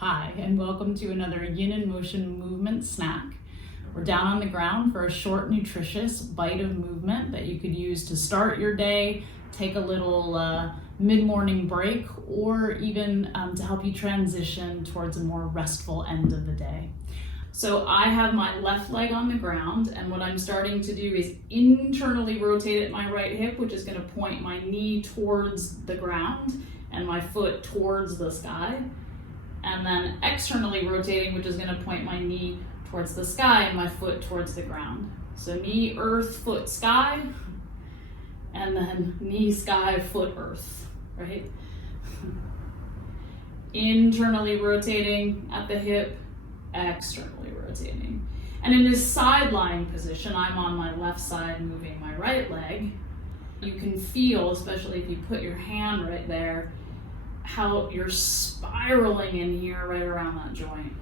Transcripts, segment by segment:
Hi, and welcome to another Yin in Motion movement snack. We're down on the ground for a short, nutritious bite of movement that you could use to start your day, take a little mid-morning break, or even to help you transition towards a more restful end of the day. So I have my left leg on the ground, and what I'm starting to do is internally rotate at my right hip, which is going to point my knee towards the ground and my foot towards the sky. And then externally rotating, which is going to point my knee towards the sky and my foot towards the ground. So knee, earth, foot, sky, and then knee, sky, foot, earth, right? Internally rotating at the hip, externally rotating. And in this side lying position, I'm on my left side moving my right leg. You can feel, especially if you put your hand right there, how you're spiraling in here right around that joint.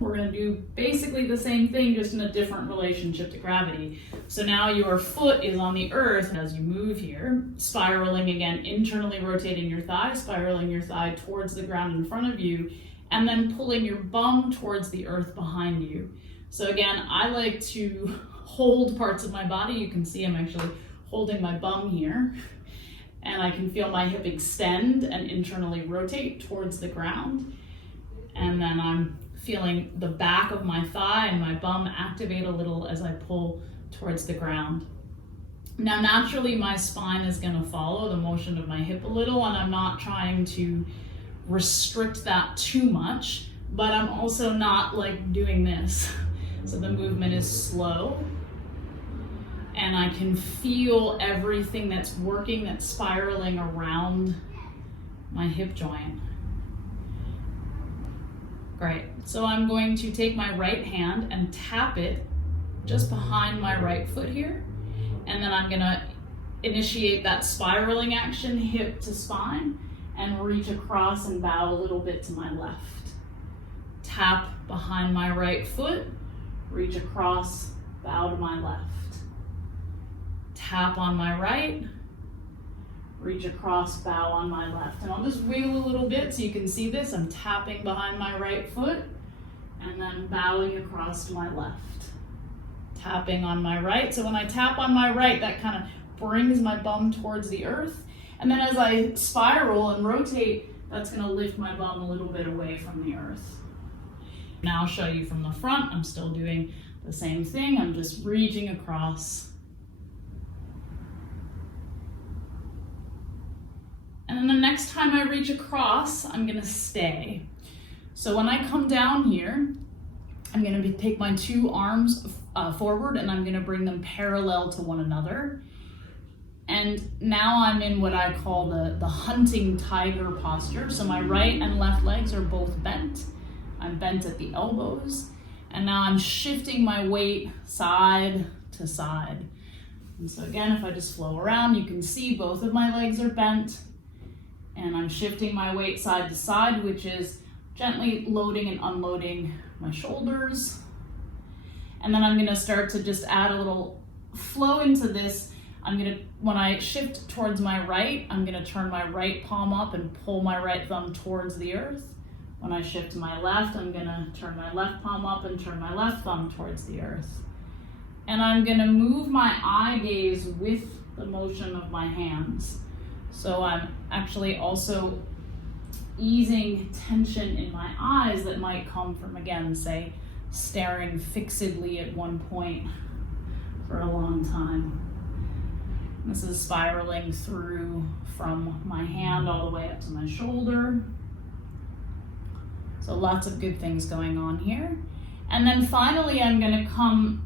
We're going to do basically the same thing, just in a different relationship to gravity. So now your foot is on the earth as you move here, spiraling again, internally rotating your thigh, spiraling your thigh towards the ground in front of you, and then pulling your bum towards the earth behind you. So again, I like to hold parts of my body. You can see I'm actually holding my bum here. And I can feel my hip extend and internally rotate towards the ground. And then I'm feeling the back of my thigh and my bum activate a little as I pull towards the ground. Now, naturally, my spine is going to follow the motion of my hip a little, and I'm not trying to restrict that too much, but I'm also not like doing this. So the movement is slow. And I can feel everything that's working, that's spiraling around my hip joint. Great. So I'm going to take my right hand and tap it just behind my right foot here. And then I'm going to initiate that spiraling action, hip to spine, and reach across and bow a little bit to my left. Tap behind my right foot, reach across, bow to my left. Tap on my right, reach across, bow on my left. And I'll just wiggle a little bit so you can see this. I'm tapping behind my right foot and then bowing across to my left. Tapping on my right. So when I tap on my right, that kind of brings my bum towards the earth. And then as I spiral and rotate, that's going to lift my bum a little bit away from the earth. Now I'll show you from the front. I'm still doing the same thing. I'm just reaching across. And then the next time I reach across, I'm going to stay. So when I come down here, I'm going to take my two arms forward and I'm going to bring them parallel to one another. And now I'm in what I call the hunting tiger posture. So my right and left legs are both bent. I'm bent at the elbows. And now I'm shifting my weight side to side. And so again, if I just flow around, you can see both of my legs are bent. And I'm shifting my weight side to side, which is gently loading and unloading my shoulders. And then I'm going to start to just add a little flow into this. When I shift towards my right, I'm going to turn my right palm up and pull my right thumb towards the earth. When I shift to my left, I'm going to turn my left palm up and turn my left thumb towards the earth. And I'm going to move my eye gaze with the motion of my hands. So I'm actually also easing tension in my eyes that might come from, again, say, staring fixedly at one point for a long time. This is spiraling through from my hand all the way up to my shoulder. So lots of good things going on here. And then finally, I'm going to come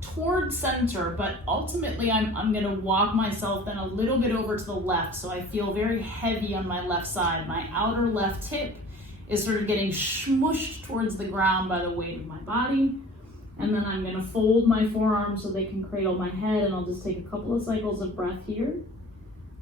towards center, but ultimately I'm going to walk myself then a little bit over to the left, so I feel very heavy on my left side. My outer left hip is sort of getting smushed towards the ground by the weight of my body. And then I'm going to fold my forearms so they can cradle my head, and I'll just take a couple of cycles of breath here.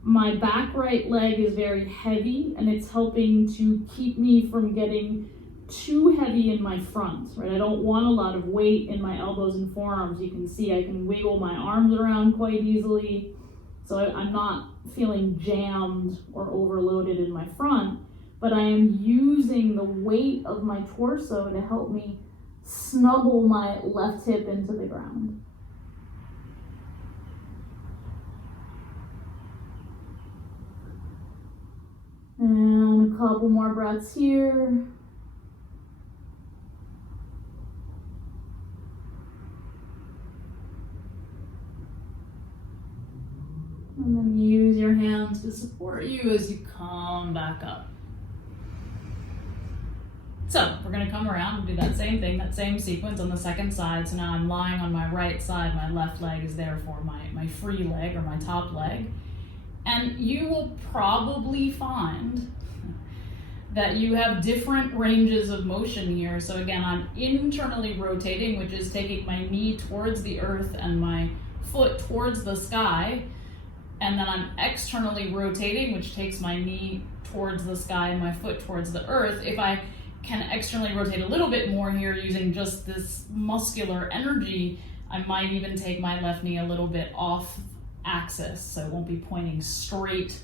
My back right leg is very heavy, and it's helping to keep me from getting too heavy in my front, right? I don't want a lot of weight in my elbows and forearms. You can see I can wiggle my arms around quite easily. So I'm not feeling jammed or overloaded in my front, but I am using the weight of my torso to help me snuggle my left hip into the ground. And a couple more breaths here. And then use your hands to support you as you come back up. So we're gonna come around and do that same thing, that same sequence on the second side. So now I'm lying on my right side, my left leg is there for my free leg or my top leg. And you will probably find that you have different ranges of motion here. So again, I'm internally rotating, which is taking my knee towards the earth and my foot towards the sky. And then I'm externally rotating, which takes my knee towards the sky and my foot towards the earth. If I can externally rotate a little bit more here using just this muscular energy, I might even take my left knee a little bit off axis. So it won't be pointing straight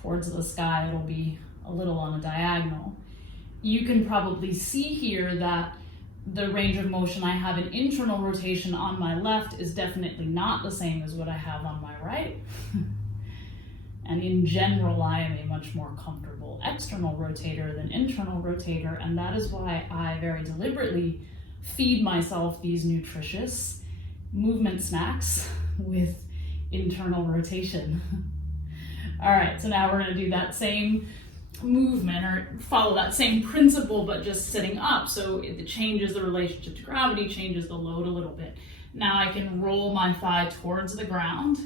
towards the sky, it'll be a little on a diagonal. You can probably see here that the range of motion I have in internal rotation on my left is definitely not the same as what I have on my right. And in general, I am a much more comfortable external rotator than internal rotator, and that is why I very deliberately feed myself these nutritious movement snacks with internal rotation. All right, so now we're gonna do that same movement or follow that same principle, but just sitting up. So it changes the relationship to gravity, changes the load a little bit. Now I can roll my thigh towards the ground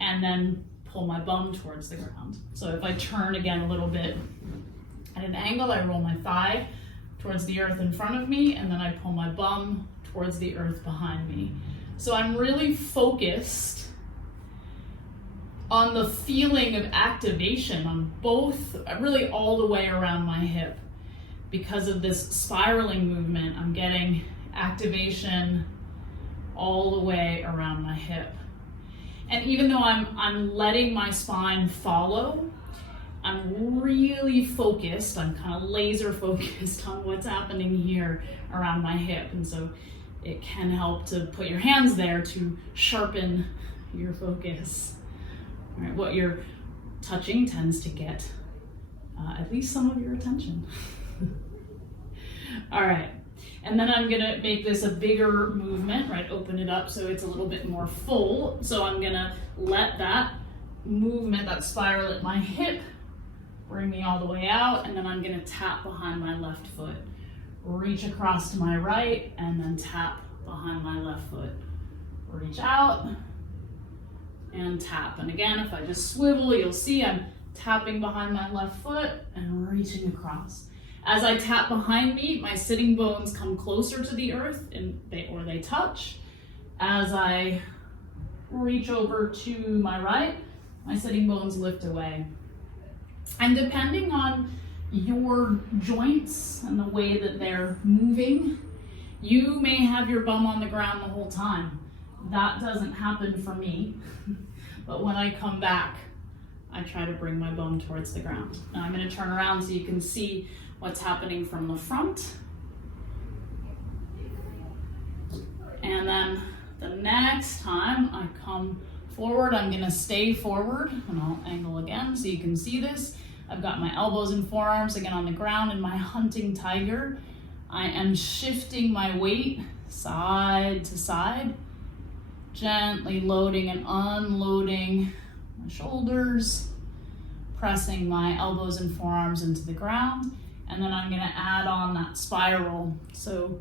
and then pull my bum towards the ground. So if I turn again a little bit at an angle, I roll my thigh towards the earth in front of me, and then I pull my bum towards the earth behind me. So I'm really focused on the feeling of activation on both, really all the way around my hip. Because of this spiraling movement, I'm getting activation all the way around my hip. And even though I'm letting my spine follow, I'm really focused, I'm kind of laser focused on what's happening here around my hip. And so it can help to put your hands there to sharpen your focus. All right, what you're touching tends to get at least some of your attention. All right, and then I'm gonna make this a bigger movement, right? Open it up so it's a little bit more full. So I'm gonna let that movement, that spiral at my hip, bring me all the way out, and then I'm gonna tap behind my left foot. Reach across to my right, and then tap behind my left foot. Reach out, and tap. And again, if I just swivel, you'll see I'm tapping behind my left foot and reaching across. As I tap behind me, my sitting bones come closer to the earth and they touch. As I reach over to my right, my sitting bones lift away. And depending on your joints and the way that they're moving, you may have your bum on the ground the whole time. That doesn't happen for me, but when I come back, I try to bring my bum towards the ground. Now I'm going to turn around so you can see what's happening from the front. And then the next time I come forward, I'm going to stay forward, and I'll angle again so you can see this. I've got my elbows and forearms again on the ground in my hunting tiger. I am shifting my weight side to side, gently loading and unloading my shoulders, pressing my elbows and forearms into the ground, and then I'm gonna add on that spiral. So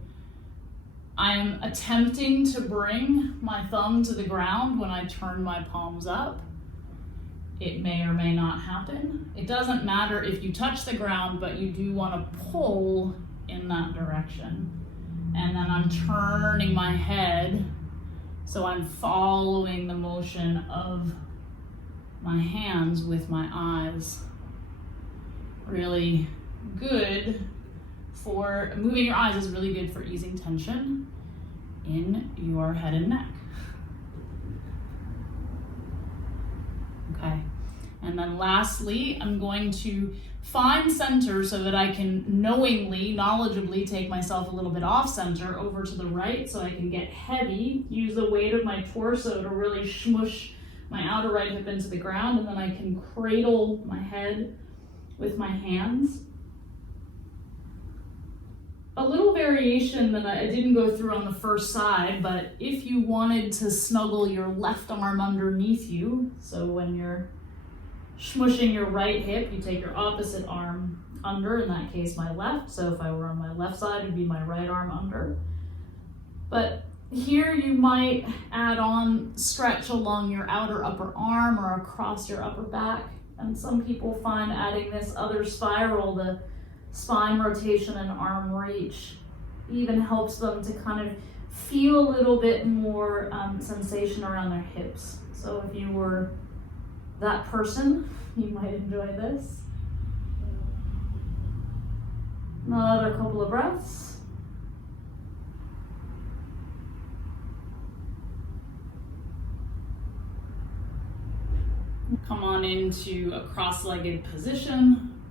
I'm attempting to bring my thumb to the ground when I turn my palms up. It may or may not happen. It doesn't matter if you touch the ground, but you do wanna pull in that direction. And then I'm turning my head, so I'm following the motion of my hands with my eyes. Really good for, moving your eyes is really good for easing tension in your head and neck. Okay, And then lastly, I'm going to find center so that I can knowledgeably take myself a little bit off center over to the right so I can get heavy, use the weight of my torso to really smush my outer right hip into the ground, and then I can cradle my head with my hands. A little variation that I didn't go through on the first side, but if you wanted to snuggle your left arm underneath you, so when you're smushing your right hip, you take your opposite arm under, in that case my left, so if I were on my left side, it'd be my right arm under. But here you might add on stretch along your outer upper arm or across your upper back, and some people find adding this other spiral, the spine rotation and arm reach, even helps them to kind of feel a little bit more sensation around their hips. So if you were that person, you might enjoy this. Another couple of breaths. Come on into a cross-legged position.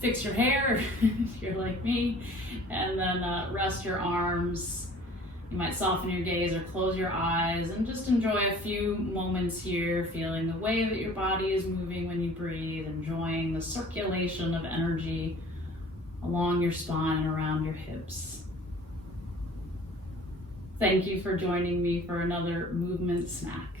Fix your hair if you're like me, and then rest your arms. You might soften your gaze or close your eyes and just enjoy a few moments here, feeling the way that your body is moving when you breathe, enjoying the circulation of energy along your spine and around your hips. Thank you for joining me for another movement snack.